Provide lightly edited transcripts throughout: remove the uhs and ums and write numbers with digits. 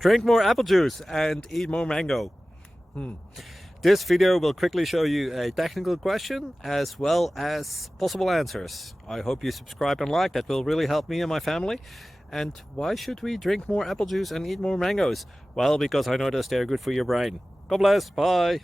Drink more apple juice and eat more mango. This video will quickly show you a technical question as well as possible answers. I hope you subscribe and like, that will really help me and my family. And why should we drink more apple juice and eat more mangoes? Well, because I noticed they're good for your brain. God bless, bye!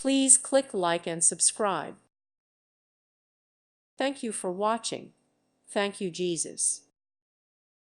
Please click like and subscribe. Thank you for watching. Thank you, Jesus.